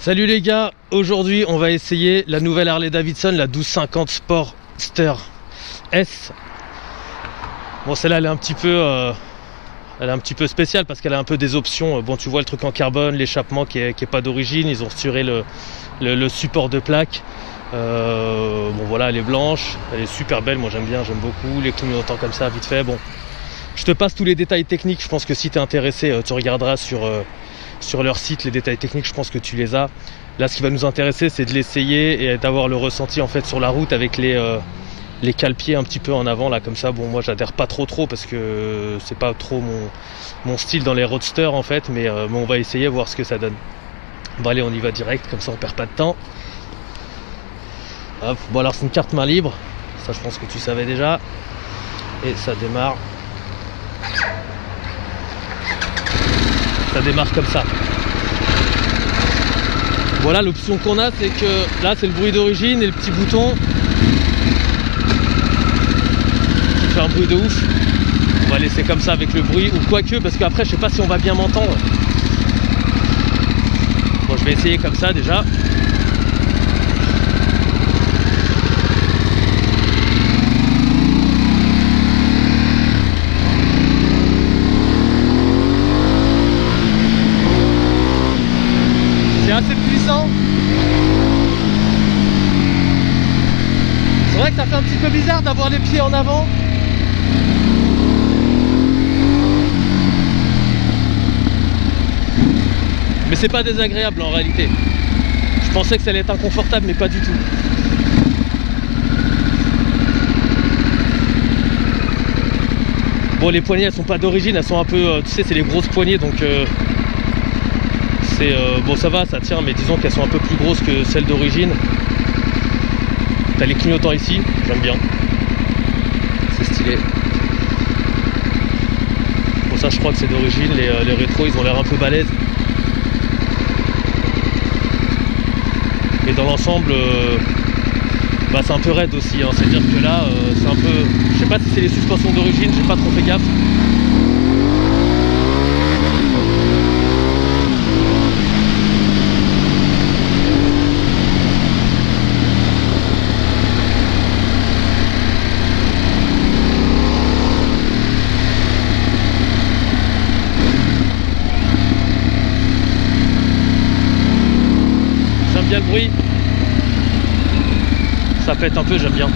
Salut les gars, aujourd'hui on va essayer la nouvelle Harley Davidson, la 1250 Sportster S. Bon, celle-là elle est un petit peu spéciale parce qu'elle a un peu des options. Bon, tu vois le truc en carbone, l'échappement qui est pas d'origine, ils ont retiré le support de plaque. Bon voilà, elle est blanche, elle est super belle, moi j'aime bien, j'aime beaucoup les clignotants comme ça vite fait. Bon, je te passe tous les détails techniques, je pense que si tu es intéressé, tu regarderas sur leur site, les détails techniques, je pense que tu les as. Là, ce qui va nous intéresser, c'est de l'essayer et d'avoir le ressenti en fait sur la route avec les cale-pieds un petit peu en avant là, comme ça. Bon, moi j'adhère pas trop parce que c'est pas trop mon style dans les roadsters en fait, mais on va essayer, voir ce que ça donne. Bon allez, on y va direct, comme ça on perd pas de temps. Hop. Bon alors c'est une carte main libre, ça je pense que tu savais déjà. Et ça démarre. Ça démarre comme ça. Voilà, l'option qu'on a, c'est que là c'est le bruit d'origine et le petit bouton qui fait un bruit de ouf. On va laisser comme ça avec le bruit, ou quoique, parce qu'après je sais pas si on va bien m'entendre. Bon, je vais essayer comme ça déjà. C'est assez puissant. C'est vrai que ça fait un petit peu bizarre d'avoir les pieds en avant. Mais c'est pas désagréable en réalité. Je pensais que ça allait être inconfortable, mais pas du tout. Bon, les poignées elles sont pas d'origine, elles sont un peu, tu sais, c'est les grosses poignées, donc bon, ça va, ça tient, mais disons qu'elles sont un peu plus grosses que celles d'origine. T'as les clignotants ici, j'aime bien, c'est stylé. Bon, ça je crois que c'est d'origine. Les rétros ils ont l'air un peu balèzes. Et dans l'ensemble, bah, c'est un peu raide aussi, hein. C'est-à-dire que là, c'est un peu... Je sais pas si c'est les suspensions d'origine, j'ai pas trop fait gaffe. J'aime bien le bruit. Ça pète un peu, j'aime bien.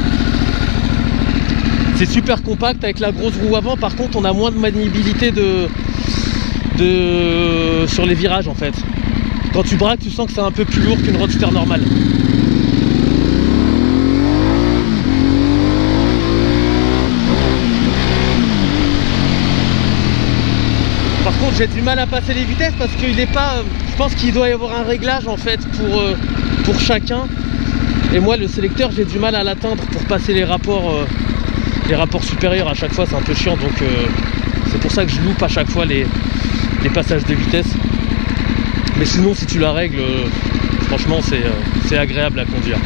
C'est super compact avec la grosse roue avant. Par contre, on a moins de maniabilité sur les virages en fait. Quand tu braques, tu sens que c'est un peu plus lourd qu'une roadster normale. Par contre, j'ai du mal à passer les vitesses parce qu'il est pas... Je pense qu'il doit y avoir un réglage en fait pour chacun. Et moi, le sélecteur, j'ai du mal à l'atteindre pour passer les rapports supérieurs à chaque fois. C'est un peu chiant, donc c'est pour ça que je loupe à chaque fois les passages de vitesse. Mais sinon, si tu la règles, franchement, c'est agréable à conduire.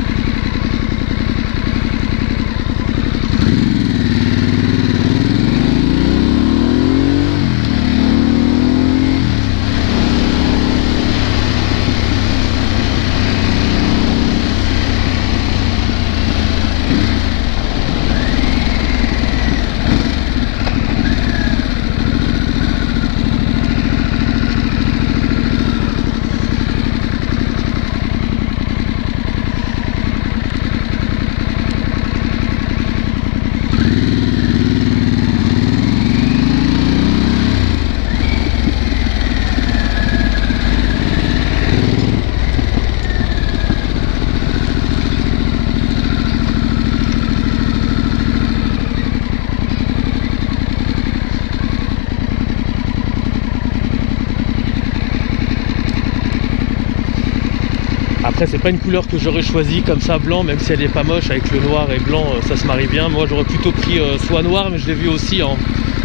Après, c'est pas une couleur que j'aurais choisie comme ça, blanc, même si elle est pas moche. Avec le noir et blanc, ça se marie bien. Moi, j'aurais plutôt pris soit noir, mais je l'ai vu aussi en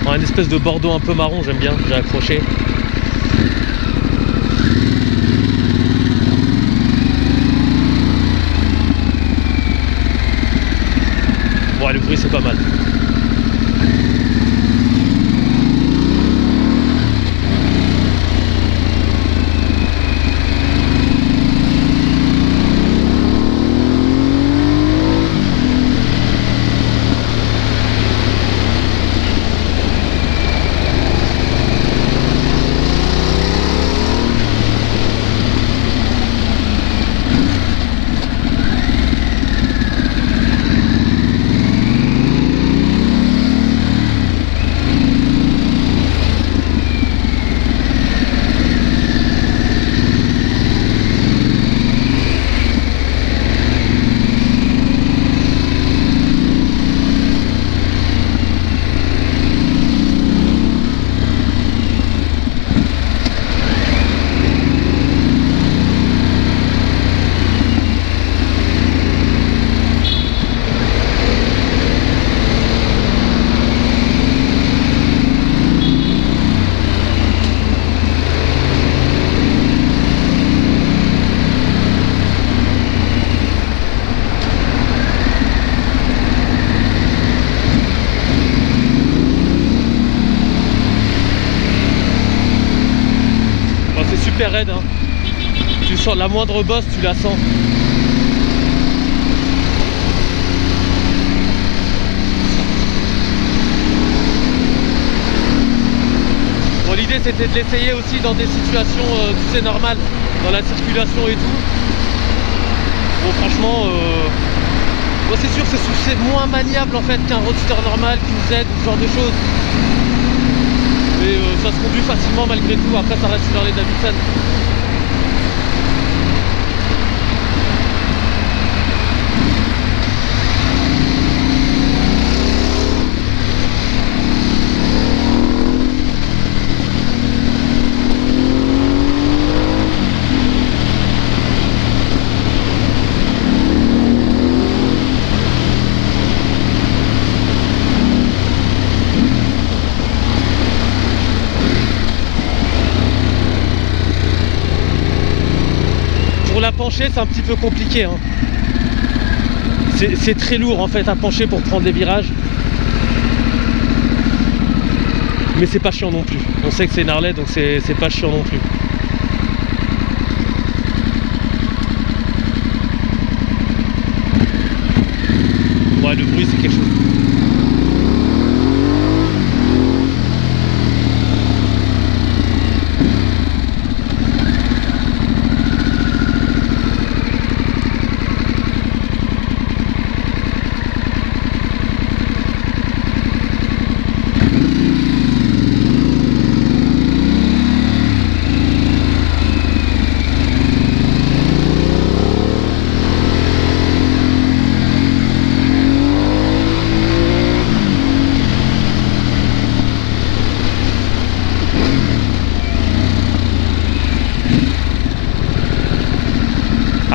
un espèce de bordeaux un peu marron. J'aime bien, j'ai accroché. Bon, le bruit, c'est pas mal. la moindre bosse, tu la sens. Bon, l'idée c'était de l'essayer aussi dans des situations, tu sais, normales, dans la circulation et tout. Bon, franchement, bon, c'est sûr que c'est moins maniable en fait qu'un roadster normal, qu'une Z, ce genre de choses. Mais ça se conduit facilement malgré tout. Après, ça reste une Harley Davidson. Pour la pencher, c'est un petit peu compliqué, hein. C'est très lourd en fait à pencher pour prendre des virages. Mais c'est pas chiant non plus. On sait que c'est une Harley, donc c'est pas chiant non plus. Ouais, le bruit c'est quelque chose.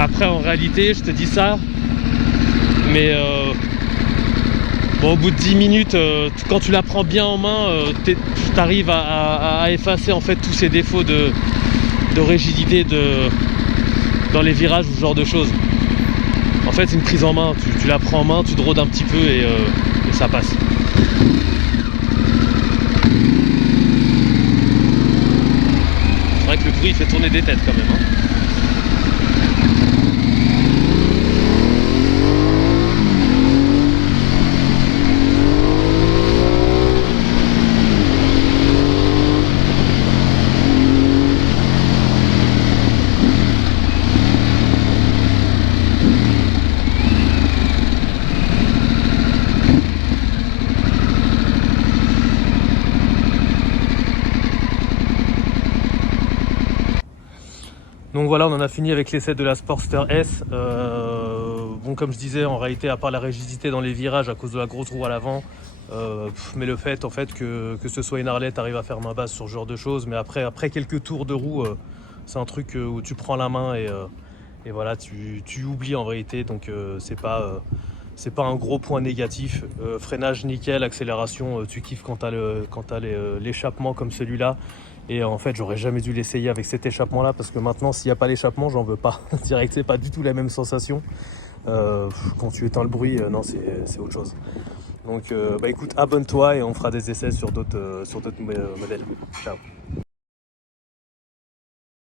Après, en réalité, je te dis ça, mais bon, au bout de 10 minutes, quand tu la prends bien en main, tu arrives à effacer en fait tous ces défauts de rigidité dans les virages ou ce genre de choses. En fait, c'est une prise en main. Tu la prends en main, tu te rôdes un petit peu et ça passe. C'est vrai que le bruit fait tourner des têtes quand même, hein. Donc voilà, on en a fini avec l'essai de la Sportster S. Bon, comme je disais, en réalité, à part la rigidité dans les virages à cause de la grosse roue à l'avant, mais le fait en fait que ce soit une Harley, t'arrives à faire main basse sur ce genre de choses. Mais après quelques tours de roue, c'est un truc où tu prends la main et voilà, tu oublies en réalité. Donc c'est pas un gros point négatif. Freinage nickel, accélération, tu kiffes quand t'as l'échappement comme celui-là. Et en fait, j'aurais jamais dû l'essayer avec cet échappement-là parce que maintenant, s'il n'y a pas l'échappement, j'en veux pas. Direct, c'est pas du tout la même sensation. Quand tu éteins le bruit, non, c'est autre chose. Donc, bah écoute, abonne-toi et on fera des essais sur d'autres modèles. Ciao.